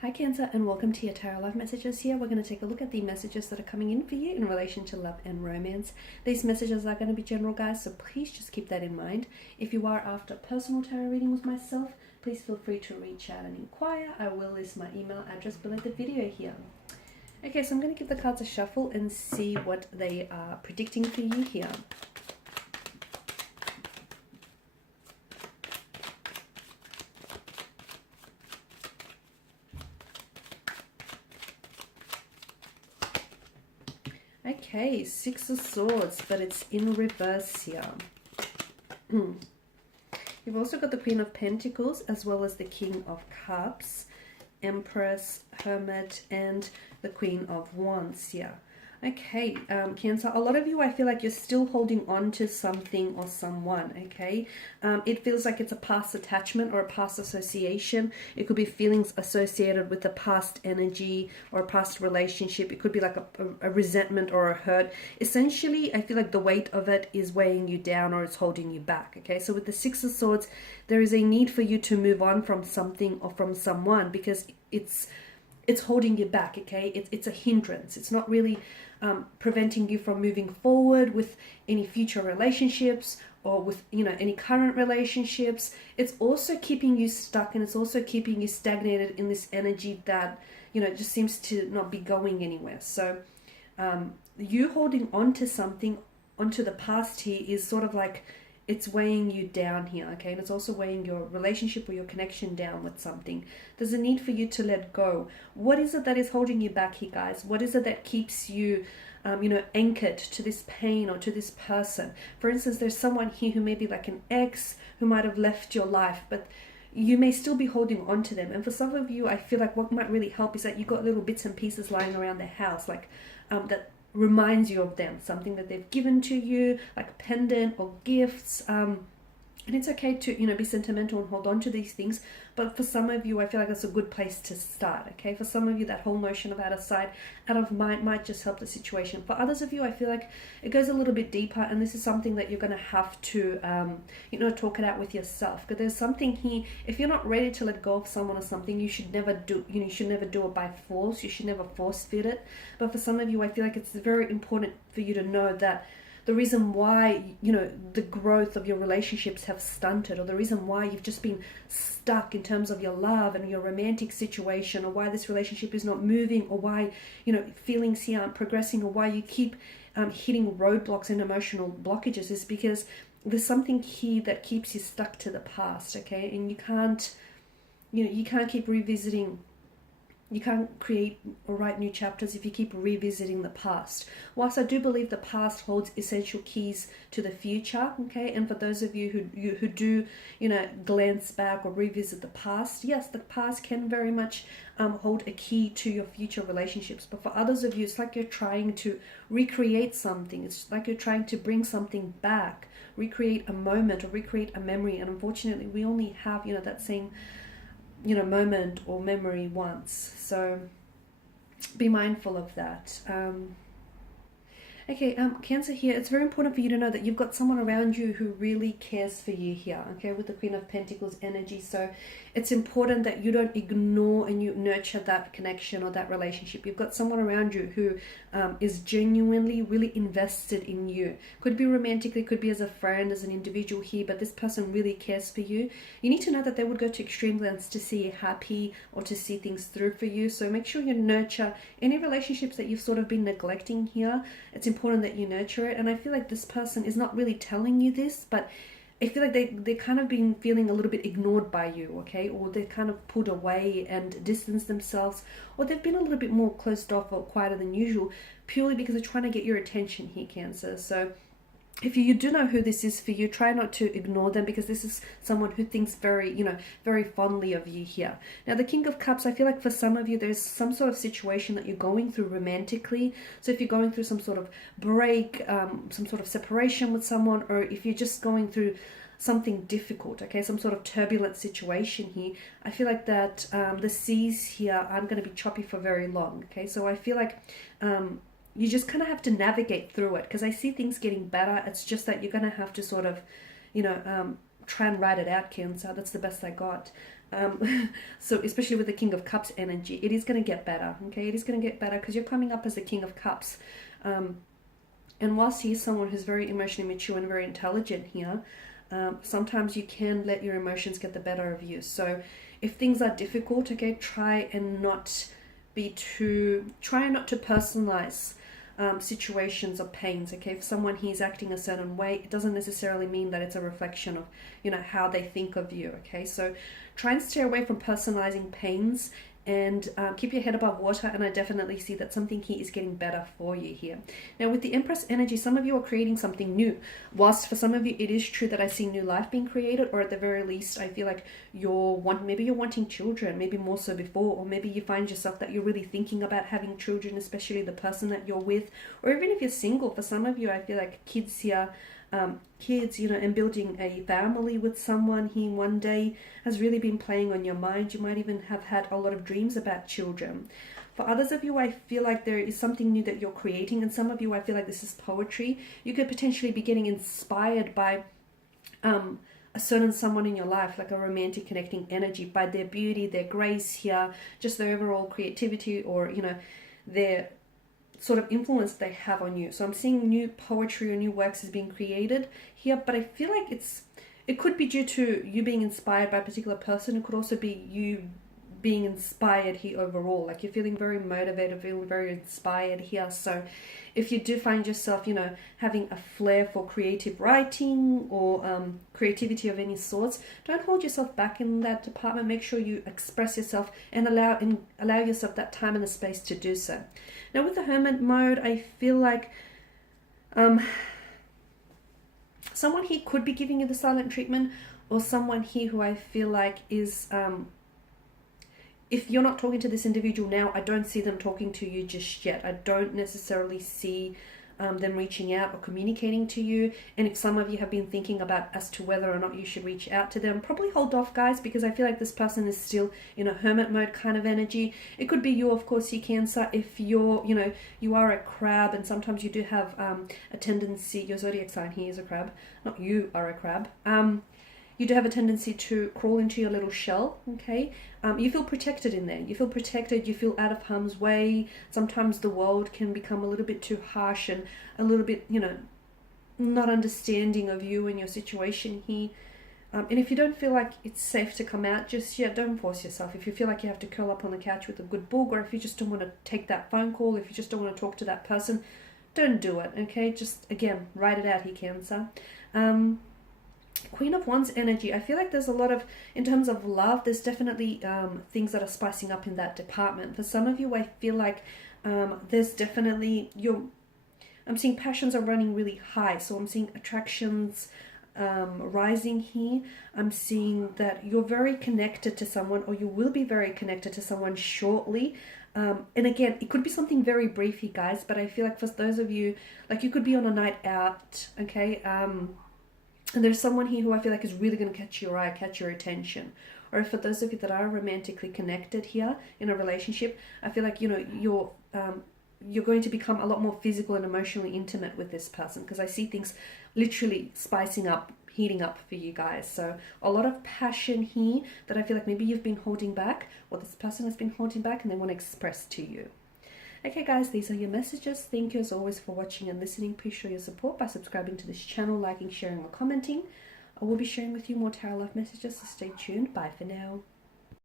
Hi Cancer, and welcome to your Tarot Love Messages. Here we're going to take a look at the messages that are coming in for you in relation to love and romance. These messages are going to be general, guys, so please just keep that in mind. If you are after a personal tarot reading with myself, please feel free to reach out and inquire. I will list my email address below the video here. Okay, so I'm going to give the cards a shuffle and see what they are predicting for you here. Okay, Six of Swords, but it's in reverse here. You've also got the Queen of Pentacles as well as the King of Cups, Empress, Hermit, and the Queen of Wands here. Okay, Cancer, a lot of you, I feel like you're still holding on to something or someone, okay? It feels like it's a past attachment or a past association. It could be feelings associated with a past energy or a past relationship. It could be like a resentment or a hurt. Essentially, I feel like the weight of it is weighing you down or it's holding you back, okay? So with the Six of Swords, there is a need for you to move on from something or from someone because it's holding you back, okay? It's a hindrance. It's not really preventing you from moving forward with any future relationships or with, any current relationships. It's also keeping you stuck, and it's also keeping you stagnated in this energy that, just seems to not be going anywhere. So you holding on to something, onto the past here, is sort of like it's weighing you down here, okay? And it's also weighing your relationship or your connection down with something. There's a need for you to let go. What is it that is holding you back here, guys? What is it that keeps you, anchored to this pain or to this person? For instance, there's someone here who may be like an ex who might have left your life, but you may still be holding on to them. And for some of you, I feel like what might really help is that you've got little bits and pieces lying around the house, like that reminds you of them, something that they've given to you, like a pendant or gifts. And it's okay to, be sentimental and hold on to these things. But for some of you, I feel like that's a good place to start, okay? For some of you, that whole notion of out of sight, out of mind might just help the situation. For others of you, I feel like it goes a little bit deeper, and this is something that you're going to have to, talk it out with yourself. Because there's something here, if you're not ready to let go of someone or something, you should never do, you should never do it by force. You should never force fit it. But for some of you, I feel like it's very important for you to know that the reason why, the growth of your relationships have stunted, or the reason why you've just been stuck in terms of your love and your romantic situation, or why this relationship is not moving, or why, feelings here aren't progressing, or why you keep hitting roadblocks and emotional blockages, is because there's something here that keeps you stuck to the past, okay? And you can't keep revisiting. You can't create or write new chapters if you keep revisiting the past. Whilst I do believe the past holds essential keys to the future, okay? And for those of you who do, glance back or revisit the past, yes, the past can very much hold a key to your future relationships. But for others of you, it's like you're trying to recreate something. It's like you're trying to bring something back, recreate a moment or recreate a memory. And unfortunately, we only have, that same moment or memory once. So be mindful of that. Okay, Cancer here, it's very important for you to know that you've got someone around you who really cares for you here, okay, with the Queen of Pentacles energy. So it's important that you don't ignore and you nurture that connection or that relationship. You've got someone around you who is genuinely really invested in you. Could be romantically, could be as a friend, as an individual here, but this person really cares for you. You need to know that they would go to extreme lengths to see you happy or to see things through for you. So make sure you nurture any relationships that you've sort of been neglecting here. It's important that you nurture it. And I feel like this person is not really telling you this, but I feel like they kind of been feeling a little bit ignored by you, okay? Or they're kind of pulled away and distanced themselves, or they've been a little bit more closed off or quieter than usual, purely because they're trying to get your attention here, Cancer. So if you do know who this is for you, try not to ignore them, because this is someone who thinks very, very fondly of you here. Now, the King of Cups, I feel like for some of you, there's some sort of situation that you're going through romantically. So if you're going through some sort of break, some sort of separation with someone, or if you're just going through something difficult, okay, some sort of turbulent situation here, I feel like that the seas here aren't going to be choppy for very long, okay? So I feel like you just kind of have to navigate through it, because I see things getting better. It's just that you're going to have to sort of, try and ride it out, Cancer. That's the best I got. So especially with the King of Cups energy, it is going to get better, okay? It is going to get better because you're coming up as the King of Cups. And whilst he's someone who's very emotionally mature and very intelligent here, sometimes you can let your emotions get the better of you. So if things are difficult, okay, try not to personalize situations or pains, okay? If someone he's acting a certain way, it doesn't necessarily mean that it's a reflection of, you know, how they think of you, okay? So try and stay away from personalizing pains, and keep your head above water, and I definitely see that something here is getting better for you here. Now with the Empress energy, some of you are creating something new. Whilst for some of you it is true that I see new life being created, or at the very least I feel like maybe you're wanting children, maybe more so before, or maybe you find yourself that you're really thinking about having children, especially the person that you're with, or even if you're single. For some of you I feel like kids here, kids, you know, and building a family with someone here one day has really been playing on your mind. You might even have had a lot of dreams about children. For others of you, I feel like there is something new that you're creating, and some of you, I feel like this is poetry. You could potentially be getting inspired by a certain someone in your life, like a romantic connecting energy, by their beauty, their grace here, just their overall creativity, or, you know, their sort of influence they have on you. So I'm seeing new poetry or new works is being created here, but I feel like it could be due to you being inspired by a particular person. It could also be you being inspired here overall, like you're feeling very motivated, feeling very inspired here. So if you do find yourself, you know, having a flair for creative writing or creativity of any sorts, don't hold yourself back in that department. Make sure you express yourself and allow yourself that time and the space to do so. Now with the Hermit mode, I feel like someone here could be giving you the silent treatment, or someone here who I feel like is if you're not talking to this individual now, I don't see them talking to you just yet. I don't necessarily see them reaching out or communicating to you. And if some of you have been thinking about as to whether or not you should reach out to them, probably hold off, guys, because I feel like this person is still in a hermit mode kind of energy. It could be you, of course, you Cancer. If you're, you know, you are a crab, and sometimes you do have a tendency, your zodiac sign here is a crab, not you are a crab. You do have a tendency to crawl into your little shell, okay? You feel protected in there. You feel protected, you feel out of harm's way. Sometimes the world can become a little bit too harsh and a little bit, you know, not understanding of you and your situation here. And if you don't feel like it's safe to come out just yet, don't force yourself. If you feel like you have to curl up on the couch with a good book, or if you just don't want to take that phone call, if you just don't want to talk to that person, don't do it, okay? Just, again, write it out here, Cancer. Queen of Wands energy, I feel like there's a lot of, in terms of love, there's definitely things that are spicing up in that department. For some of you, I feel like there's definitely, I'm seeing passions are running really high. So I'm seeing attractions rising here. I'm seeing that you're very connected to someone, or you will be very connected to someone shortly. And again, it could be something very brief here, guys, but I feel like for those of you, like you could be on a night out, okay? And there's someone here who I feel like is really going to catch your eye, catch your attention. Or for those of you that are romantically connected here in a relationship, I feel like, you know, you're going to become a lot more physical and emotionally intimate with this person, because I see things literally spicing up, heating up for you guys. So a lot of passion here that I feel like maybe you've been holding back, or this person has been holding back, and they want to express to you. Okay guys, these are your messages. Thank you as always for watching and listening. Please show your support by subscribing to this channel, liking, sharing or commenting. I will be sharing with you more tarot love messages, so stay tuned. Bye for now.